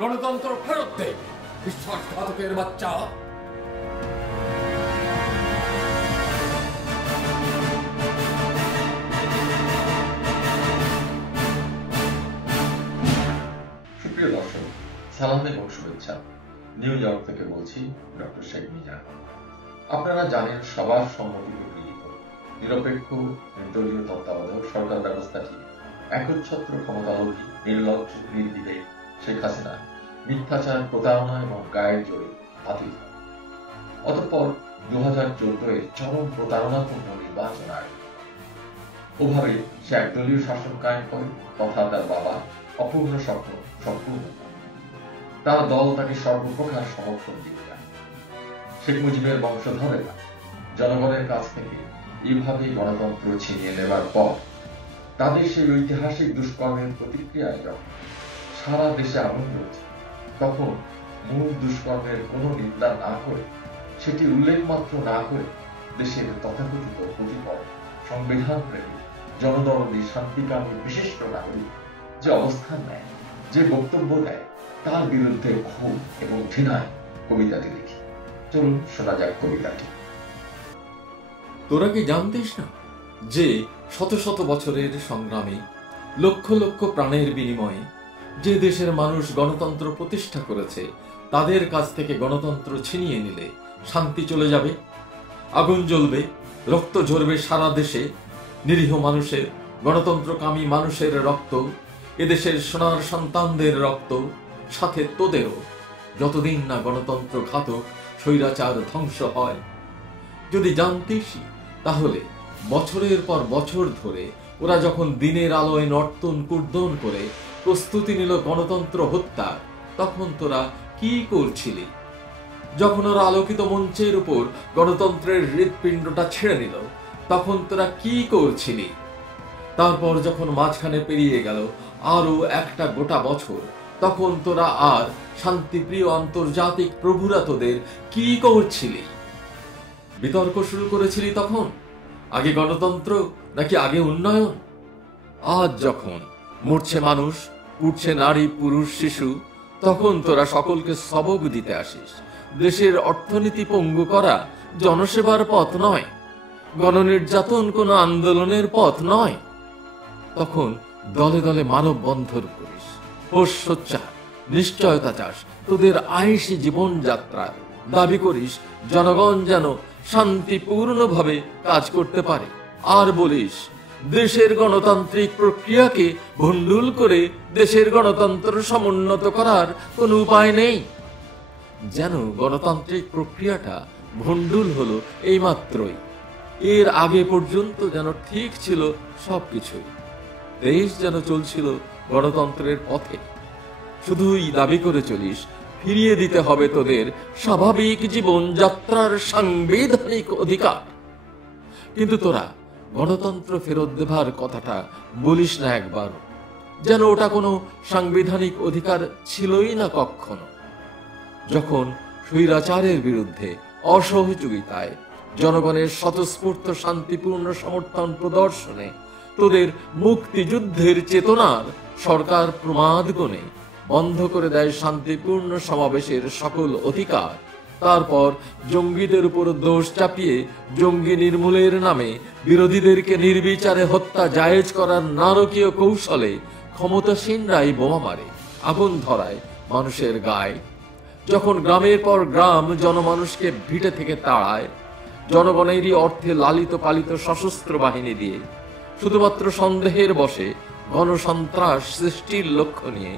গণতন্ত্র ফেরত দে, বিশ্বাসঘাতকের বাচ্চা। সুপ্রিয় দর্শক, সালাম এবং শুভেচ্ছা। নিউ ইয়র্ক থেকে বলছি ডক্টর শেখ মিজান। আপনারা জানেন, সবার সম্মতিতে গৃহীত নিরপেক্ষ নির্দলীয় তত্ত্বাবধায়ক সরকার ব্যবস্থাটি একচ্ছত্র ক্ষমতালোভী নির্লজ্জ নির্বিবেক শেখ হাসিনা মিথ্যাচার, প্রতারণা এবং গায়ের জোরে বাতিল হয়। অতঃপর 2014 চরম প্রতারণাপূর্ণ নির্বাচন আয়োজন। ওভাবে সে একদলীয় শাসন কায়েম করে, তথা তার বাবা অপূর্ণ স্বপ্ন সম্পূর্ণ। তার দল তাকে সর্বপ্রকার সমর্থন দিয়ে যায়। শেখ মুজিবের বংশধরেরা জনগণের কাছ থেকে এইভাবে গণতন্ত্র ছিনিয়ে নেবার পর তাদের সেই ঐতিহাসিক দুষ্কর্মের প্রতিক্রিয়ায় যখন সারা দেশে আগুন জ্বলছে, তখন মূল দুষ্কর্মের কোনো নিন্দা না করে, সেটি উল্লেখ মাত্র না করে, দেশের তথাকথিত কতিপয় সংবিধান প্রেমী জনদরদী শান্তিকামী বিশিষ্ট নাগরিক যে অবস্থান নেয়, যে বক্তব্য দেয়, তার বিরুদ্ধে ক্ষোভ এবং ঘৃণায় কবিতাটি লিখি। চলুন শোনা যাক কবিতাটি। তোরা কি জানতিস না যে শত শত বছরের সংগ্রামে, লক্ষ লক্ষ প্রাণের বিনিময়ে যে দেশের মানুষ গণতন্ত্র প্রতিষ্ঠা করেছে, তাদের কাছ থেকে গণতন্ত্র ছিনিয়ে নিলে শান্তি চলে যাবে, আগুন জ্বলবে, রক্ত ঝরবে সারা দেশে, নিরীহ মানুষের, গণতন্ত্রকামী মানুষের রক্ত, এদেশের সোনার সন্তানদের রক্ত, সাথে তোদেরও, যতদিন না গণতন্ত্র ঘাতক স্বৈরাচার ধ্বংস হয়। যদি জানতিসই, তাহলে বছরের পর বছর ধরে ওরা যখন দিনের আলোয় নর্তন কুর্দন করে প্রস্তুতি নিল গণতন্ত্র হত্যা, তখন তোরা কি করছিলি? যখন ওরা আলোকিত মঞ্চের উপর গণতন্ত্রের হৃৎপিণ্ডটা ছেড়ে নিল, তখন তোরা কি করছিলি? তারপর যখন মাঝখানে পেরিয়ে গেল আরো একটা গোটা বছর, তখন তোরা আর শান্তিপ্রিয় আন্তর্জাতিক প্রভুরা তোদের কি করছিলি? বিতর্ক শুরু করেছিলি তখন, আগে গণতন্ত্র নাকি আগে উন্নয়ন? আজ যখন মরছে মানুষ, উঠছে নারী, পুরুষ, শিশু, তখন তোরা সকলকে সবক দিতে আসিস দেশের অর্থনীতি পঙ্গু করা জনসেবার পথ নয়, গণনির্যাতন কোনো আন্দোলনের পথ নয়। তখন দলে দলে মানববন্ধন করিস, সোচ্চার নিশ্চয়তা চাস তোদের আয়েসি জীবনযাত্রার, দাবি করিস জনগণ যেন শান্তিপূর্ণভাবে কাজ করতে পারে, আর বলিস দেশের গণতান্ত্রিক প্রক্রিয়াকে ভণ্ডুল করে দেশের গণতন্ত্র সমুন্নত করার কোনো উপায় নেই। যেন গণতান্ত্রিক প্রক্রিয়াটা ভণ্ডুল হলো এইমাত্রই, এর আগে পর্যন্ত যেন ঠিক ছিল সবকিছুই, দেশ যেন চলছিল গণতন্ত্রের পথে। শুধুই দাবি করে চলিস ফিরিয়ে দিতে হবে তোদের স্বাভাবিক জীবনযাত্রার সাংবিধানিক অধিকার, কিন্তু তোরা গণতন্ত্র ফেরত দেবার কথাটা বলিস না একবার, যেন ওটা কোনো সাংবিধানিক অধিকার ছিলই না কখনো। যখন স্বৈরাচারের বিরুদ্ধে অসহযোগিতায় জনগণের স্বতঃস্ফূর্ত শান্তিপূর্ণ সমর্থন প্রদর্শনে তোদের মুক্তিযুদ্ধের চেতনার সরকার প্রমাদ গণে বন্ধ করে দেয় শান্তিপূর্ণ সমাবেশের সকল অধিকার, তারপর জঙ্গিদের উপর দোষ চাপিয়ে জঙ্গি নির্মূলের নামে বিরোধীদেরকে নির্বিচারে হত্যা জায়েজ করার নারকীয় কৌশলে ক্ষমতাসীনরাই বোমা মারে, আগুন ধরায় মানুষের গায়ে। যখন গ্রামের পর গ্রাম জনমানুষকে ভিটে থেকে তাড়ায়, জনগণেরই অর্থে লালিত পালিত সশস্ত্র বাহিনী দিয়ে, শুধুমাত্র সন্দেহের বশে গণসন্ত্রাস সৃষ্টির লক্ষ্য নিয়ে,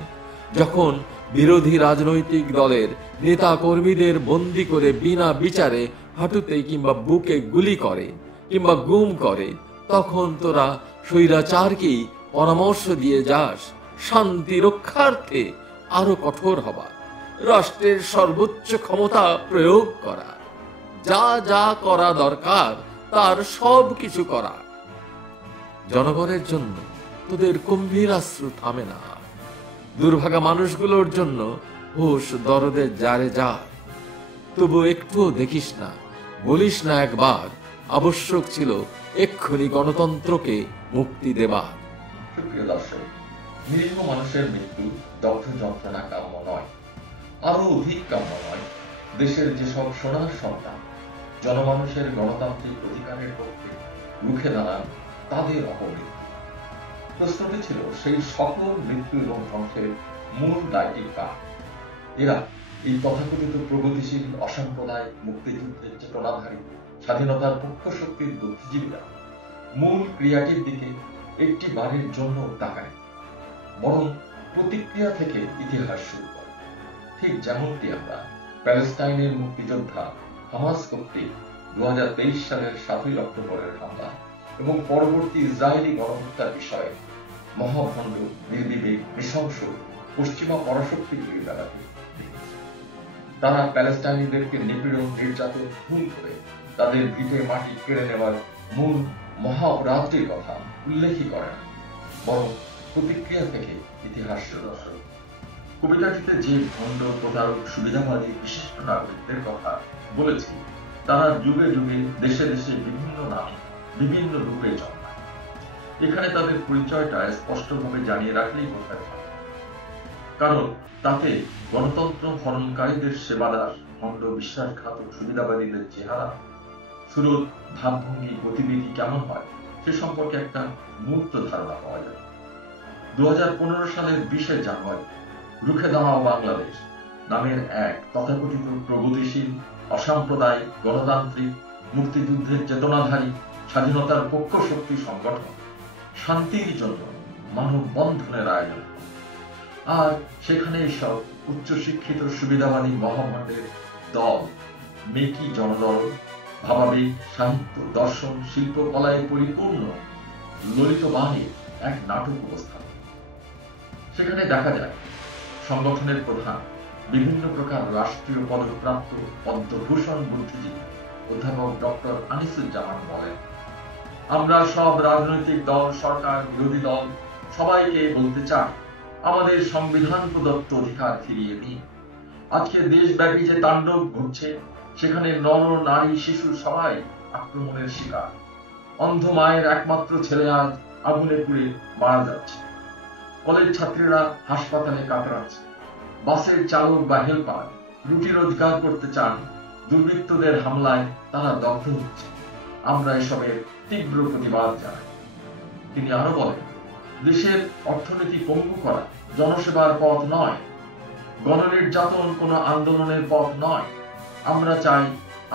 যখন বিরোধী রাজনৈতিক দলের নেতা কর্মীদের বন্দী করে বিনা বিচারে হাঁটুতে কিংবা বুকে গুলি করে কিংবা গুম করে, তখন তোরা স্বৈরাচারকেই পরামর্শ দিয়ে যাস শান্তি রক্ষার্থে আরো কঠোর হবা, রাষ্ট্রের সর্বোচ্চ ক্ষমতা প্রয়োগ করা, যা যা করা দরকার তার সব কিছু করা। জনগণের জন্য তোদের গম্ভীরাশ্রু থামে না, দুর্ভাগা মানুষগুলোর জন্য হোস দরদে যারে যা, তবু একটুও দেখিস না, বলিস না একবার আবশ্যক ছিল এক্ষুনি গণতন্ত্রকে মুক্তি দেবার। সুপ্রিয় দর্শক, নিরীহ মানুষের মৃত্যু দগ্ধ যন্ত্রণা কাম্য নয়। আরো অধিক কাম্য নয় দেশের যেসব সোনার সন্তান জনমানুষের গণতান্ত্রিক অধিকারের পক্ষে রুখে দাঁড়ান তাদের অপমৃত্যু। প্রশ্নটি ছিল সেই সকল মৃত্যু এবং ধ্বংসের মূল দায়টি কার? এরা এই তথাকথিত প্রগতিশীল অসাম্প্রদায়িক মুক্তিযুদ্ধের চেতনাধারী স্বাধীনতার পক্ষ শক্তির বুদ্ধিজীবীরা মূল ক্রিয়াটির দিকে একটি বারের জন্য তাকায়, বরং প্রতিক্রিয়া থেকে ইতিহাস শুরু করে। ঠিক যেমনটি আমরা প্যালেস্টাইনের মুক্তিযোদ্ধা হামাস কর্তৃক 2023 সালের 7ই অক্টোবরের হামলা এবং পরবর্তী ইসরায়েলি গণহত্যার বিষয়ে মহাভণ্ড, নির্বিবেক, নৃশংস পশ্চিমা পরাশক্তিগুলির বেলাতে তারা প্যালেস্টাইনিদেরকে নিপীড়ন, নির্যাতন, খুন করে তাদের ভিটে মাটি কেড়ে নেওয়ার মূল মহা অপরাধটির কথা উল্লেখই করে না, বরং প্রতিক্রিয়া থেকে ইতিহাস শুরু হয়। কবিতাটিতে যে ভণ্ড, প্রতারক, সুবিধাবাদী বিশিষ্ট নাগরিকদের কথা বলেছি তারা যুগে যুগে দেশে দেশে বিভিন্ন নামে বিভিন্ন রূপে জন্মায়। এখানে তাদের পরিচয়টা স্পষ্টভাবে জানিয়ে রাখলেই বোঝায় ভালো, কারণ তাতে গণতন্ত্র হরণকারীদের সেবাদার, ভণ্ড, বিশ্বাসঘাতক সুবিধাবাদীদের চেহারা, সুরত, ভাবভঙ্গি, গতিবিধি কেমন হয় সে সম্পর্কে একটা মূর্ত ধারণা পাওয়া যায়। 2015 সালের 20 জানুয়ারি রুখে দাঁড়াও বাংলাদেশ নামের এক তথাকথিত প্রগতিশীল অসাম্প্রদায়িক গণতান্ত্রিক মুক্তিযুদ্ধের চেতনাধারী স্বাধীনতার পক্ষ শক্তি সংগঠন শান্তির জন্য মানববন্ধনের আয়োজন, আর সেখানে সব উচ্চশিক্ষিত সুবিধাবাদী মহাভণ্ডের দল, মেকি জনদল, ভাবাবেগ, সাহিত্য, দর্শন, শিল্পকলায় পরিপূর্ণ ললিত বাণীর এক নাটক উপস্থাপন। সেখানে দেখা যায় সংগঠনের প্রধান, বিভিন্ন প্রকার রাষ্ট্রীয় পদকপ্রাপ্ত পদ্মভূষণ বুদ্ধিজীবী অধ্যাপক ডক্টর আনিসুজ্জামান বলেন, আমরা সব রাজনৈতিক দল, সরকার, বিরোধী দল সবাইকে বলতে চাই আমাদের সংবিধান প্রদত্ত অধিকার ফিরিয়ে দিন। আজকে দেশব্যাপী যে তাণ্ডব ঘটছে সেখানে নর, নারী, শিশু সবাই আক্রমণের শিকার। অন্ধ মায়ের একমাত্র ছেলে আজ আগুনে পুড়ে মারা যাচ্ছে। কলেজ ছাত্রীরা হাসপাতালে কাতরাচ্ছে। বাসের চালক বা হেলপার রুটি রোজগার করতে চান, দুর্বৃত্তদের হামলায় তারা দগ্ধ হচ্ছে। আমরা এসবের তীব্র প্রতিবাদ জানাই। তিনি আরো বলেন, দেশের অর্থনীতি পঙ্গু করা জনসেবার পথ নয়, গণনির্যাতন কোনো আন্দোলনের পথ নয়। আমরা চাই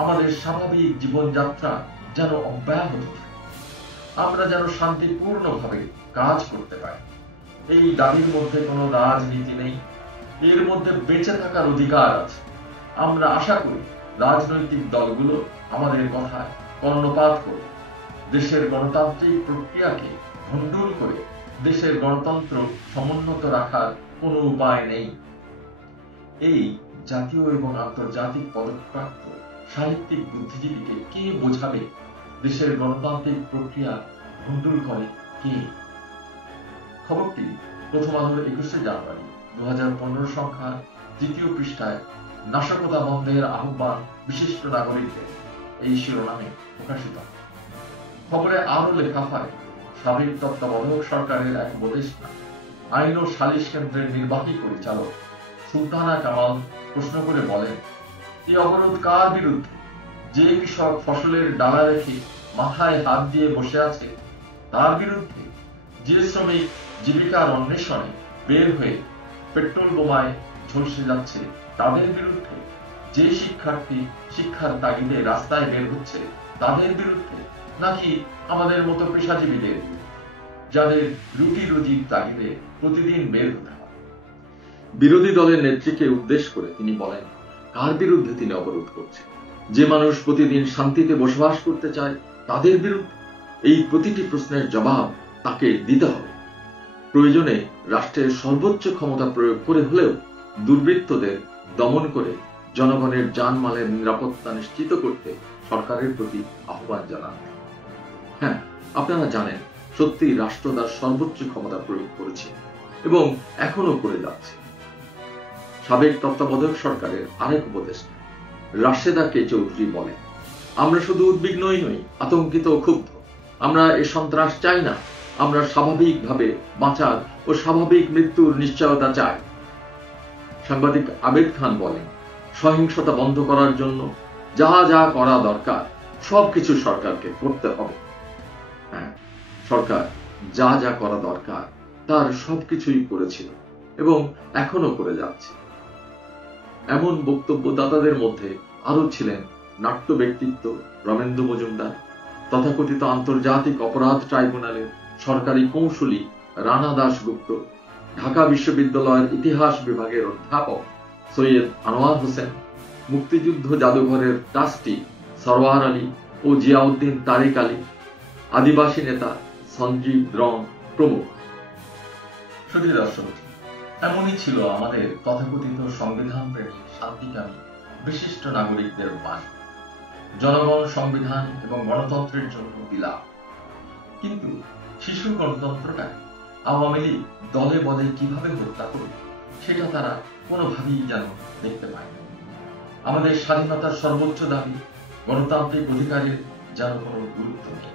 আমাদের স্বাভাবিক জীবনযাত্রা যেন অব্যাহত থাকে, আমরা যেন শান্তিপূর্ণভাবে কাজ করতে পারি। এই দাবির মধ্যে কোনো রাজনীতি নেই, এর মধ্যে বেঁচে থাকার অধিকার আছে। আমরা আশা করি রাজনৈতিক দলগুলো আমাদের কথায় কর্ণপাত করবে। দেশের গণতান্ত্রিক প্রক্রিয়াকে ভণ্ডুল করে দেশের গণতন্ত্র সমুন্নত রাখার কোনো উপায় নেই। এই জাতীয় এবং আন্তর্জাতিক পদকপ্রাপ্ত সাহিত্যিক বুদ্ধিজীবীকে কে বোঝাবে দেশের গণতান্ত্রিক প্রক্রিয়া ভণ্ডুল করে কে? খবরটি প্রথম আলোর 21 জানুয়ারি 2015 সংখ্যা 3য় পৃষ্ঠায় নাশকতা বন্ধের আহ্বান বিশিষ্ট নাগরিকদের এই শিরোনামে প্রকাশিত। খবরে আরো লেখা হয়, সাবেক তত্ত্বাবধায়ক সরকারের এক উপদেষ্টা, আইন ও সালিশ কেন্দ্রের নির্বাহী পরিচালক সুলতানা কামাল প্রশ্ন করে বলেন, এই অবরোধ কার বিরুদ্ধে? যে কৃষক ফসলের ডালা রেখে মাথায় হাত দিয়ে বসে আছে তার বিরুদ্ধে? যে শ্রমিক জীবিকার অন্বেষণে বের হয়ে পেট্রোল বোমায় ঝলসে যাচ্ছে তাদের বিরুদ্ধে? যে শিক্ষার্থী শিক্ষার তাগিদে রাস্তায় বের হচ্ছে তাদের বিরুদ্ধে? নাকি আমাদের মতো পেশাজীবীদের যাদের রুটি রুজির তাগিদে প্রতিদিন বের হতে হয়? বিরোধী দলের নেত্রীকে উদ্দেশ্য করে তিনি বলেন, কার বিরুদ্ধে তিনি অবরোধ করছেন? যে মানুষ প্রতিদিন শান্তিতে বসবাস করতে চায় তাদের বিরুদ্ধে? এই প্রতিটি প্রশ্নের জবাব তাকে দিতে হবে। প্রয়োজনে রাষ্ট্রের সর্বোচ্চ ক্ষমতা প্রয়োগ করে হলেও দুর্বৃত্তদের দমন করে জনগণের জানমালের নিরাপত্তা নিশ্চিত করতে সরকারের প্রতি আহ্বান জানান। হ্যাঁ, আপনারা জানেন সত্যি রাষ্ট্র তার সর্বোচ্চ ক্ষমতা প্রয়োগ করেছে এবং এখনো করে যাচ্ছে। সাবেক তত্ত্বাবধায়ক সরকারের আরেক উপদেষ্টা রাশেদা কে চৌধুরী বলেন, আমরা শুধু উদ্বিগ্নই নই, আতঙ্কিত ও ক্ষুব্ধ। আমরা এ সন্ত্রাস চাই না। আমরা স্বাভাবিকভাবে বাঁচার ও স্বাভাবিক মৃত্যুর নিশ্চয়তা চায়। সাংবাদিক আবেদ খান বলেন, সহিংসতা বন্ধ করার জন্য যা যা করা দরকার সবকিছু সরকারকে করতে হবে। হ্যাঁ, সরকার যা যা করা দরকার তার সবকিছুই করেছিল এবং এখনো করে যাচ্ছে। এমন বক্তব্যদাতাদের মধ্যে আরো ছিলেন নাট্য ব্যক্তিত্ব রমেন্দ্র মজুমদার, তথাকথিত আন্তর্জাতিক অপরাধ ট্রাইব্যুনালের সরকারি কৌঁসুলি রানা দাশগুপ্ত, ঢাকা বিশ্ববিদ্যালয়ের ইতিহাস বিভাগের অধ্যাপক সৈয়দ আনোয়ার হোসেন, মুক্তিযুদ্ধ জাদুঘরের ট্রাস্টি সরওয়ার আলী ও জিয়াউদ্দিন তারিক আলী, আদিবাসী নেতা সঞ্জীব দ্রং প্রমুখ। শুধু দর্শক, এমনই ছিল আমাদের তথাকথিত সংবিধান প্রেমী শান্তিকামী বিশিষ্ট নাগরিকদের বাণী। জনগণ সংবিধান এবং গণতন্ত্রের জন্য বিলাপ। কিন্তু শিশু গণতন্ত্রটা আওয়ামী লীগ দলে বলে কিভাবে হত্যা করবে সেটা তারা কোনোভাবেই যেন দেখতে পায়। আমাদের স্বাধীনতার সর্বোচ্চ দাবি গণতান্ত্রিক অধিকারের যেন কোনো গুরুত্ব নেই।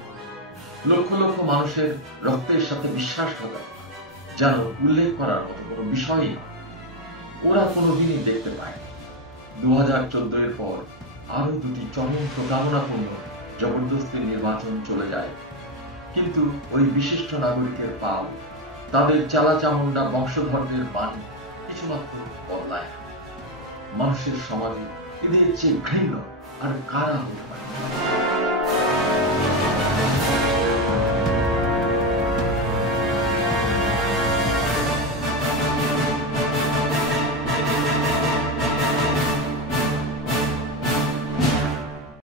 লক্ষ লক্ষ মানুষের রক্তের সাথে বিশ্বাসঘাতক যেন উল্লেখ করার মতো কোনো বিষয়ই নয়। ওরা কোনোদিনই দেখতে পায় 2014 পর আরো দুটি চরম প্রতারণাপূর্ণ জবরদস্তি নির্বাচন চলে যায়, কিন্তু ওই বিশিষ্ট নাগরিকের পাল, তাদের চালাচামুন্ডা বংশধরদের বাণী কিছুমাত্র বদলায় না। মানুষের সমাজে এদের চেয়ে ঘৃণ্য আর কারা হতে পারে।